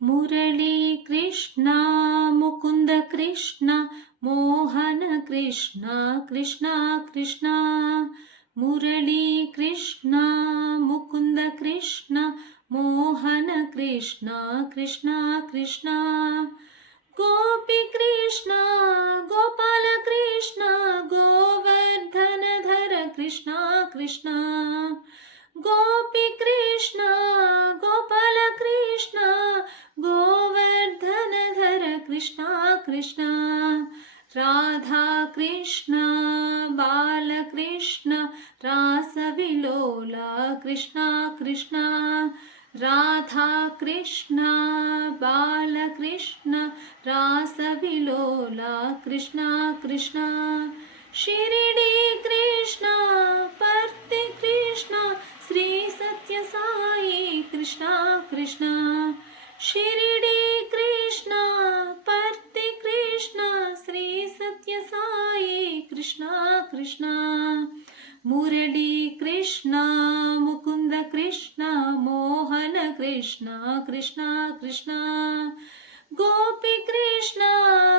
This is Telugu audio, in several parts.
మురళీ కృష్ణ ముకుంద కృష్ణ మోహన కృష్ణ కృష్ణ కృష్ణ మురళీ కృష్ణ ముకుంద కృష్ణ మోహన కృష్ణ కృష్ణ కృష్ణ గోపి కృష్ణ గోపాల కృష్ణ గోవర్ధన ధర కృష్ణ కృష్ణ గోపి కృష్ణ గోపాల కృష్ణ గోవర్ధన ధర కృష్ణ కృష్ణ రాధా కృష్ణ బాలకృష్ణ రాసవిలోల కృష్ణ కృష్ణ రాధా కృష్ణ బాలకృష్ణ రాసవిలోల కృష్ణ కృష్ణ షిరిడి కృష్ణ పర్తి కృష్ణ శ్రీ సత్య సాయి కృష్ణ కృష్ణ షిరిడి కృష్ణ పర్తి కృష్ణ శ్రీ సత్య సాయి కృష్ణ కృష్ణ మురళీ కృష్ణ ముకుంద కృష్ణ మోహన కృష్ణ కృష్ణ కృష్ణ గోపి కృష్ణ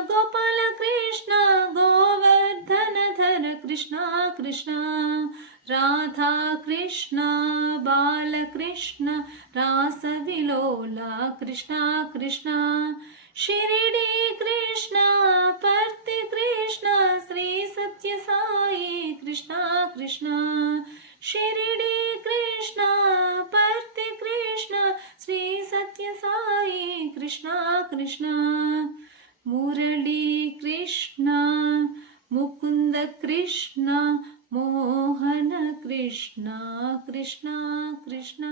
గోపాల కృష్ణ గోవర్ధన ధర కృష్ణ కృష్ణ రాధా కృష్ణ బాలకృష్ణ రాసవిలోల కృష్ణ కృష్ణ షిరిడి కృష్ణ పర్తి కృష్ణ శ్రీ సత్య సాయి కృష్ణ కృష్ణ షిరిడి కృష్ణ పర్తి కృష్ణ శ్రీ సత్య సాయి కృష్ణ కృష్ణ మురళీ కృష్ణ ముకుంద కృష్ణ మోహన కృష్ణ కృష్ణ కృష్ణ